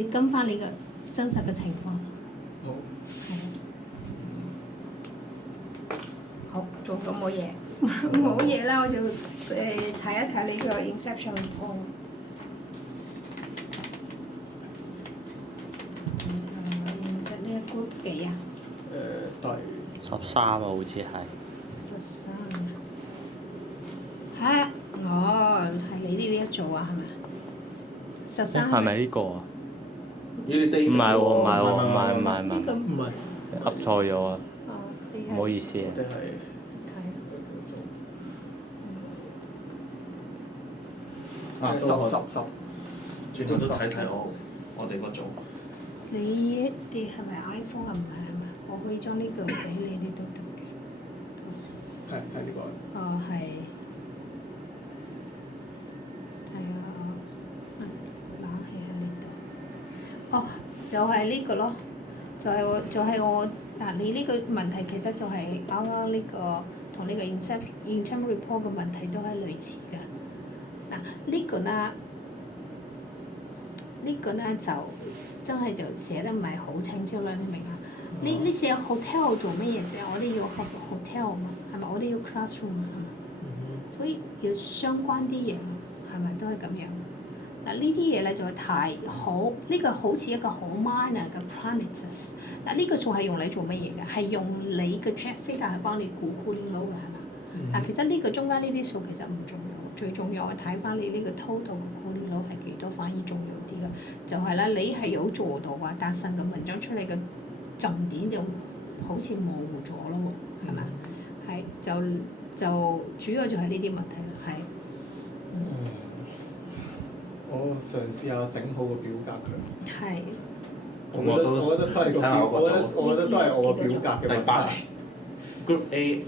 你跟翻你嘅真實嘅情況。好。好，做到冇嘢，冇嘢啦，我就睇一睇你個 Inception report。呢一 group 幾啊？第13啊，好似係。13。嚇！哦，係你呢一組啊，係咪？13係咪呢個啊？咦？你 David 唔係喎，唔係喎，唔唔係唔係唔呢個係，唔係噏錯咗啊！哦，你唔好意思啊。我哋係啊，十，轉頭都睇睇我哋個組。你啲係咪 iPhone 啊？唔係係咪？我可以將呢個俾你，你都得嘅。係呢個。哦，係。係啊，冷氣喺呢度。哦，就係呢個咯，就係我嗱，你呢個問題其實就係啱啱呢個同呢個 Inception report 嘅問題都係類似嘅。嗱，呢個呢就真係就寫得唔係好清晰啦，你明啊？你寫 hotel 做乜嘢啫？我哋要 hotel 嘛，係咪？我哋要 classroom 嘛，係咪？所以要相關啲嘢，係咪都係咁樣？嗱，呢啲嘢咧就係太好，呢個好似一個好 minor 嘅 parameters。嗱，呢個數係用嚟做乜嘢嘅？係用你嘅 jet figure 係幫你估 cooling load 嘅係嘛？但其實呢個中間呢啲數其實唔重要，最重要係睇翻你呢個 total 嘅 cooling load 係幾多，反而重要啲咯。就係啦，你係有做到啊，但係成個文章出嚟嘅重點就好似模糊咗咯喎，係咪？係就主要就係呢啲問題啦，係。我嘗試下整好個表格佢。係。我覺得都係個表，我覺得都係我個表格嘅問題。第8 Group A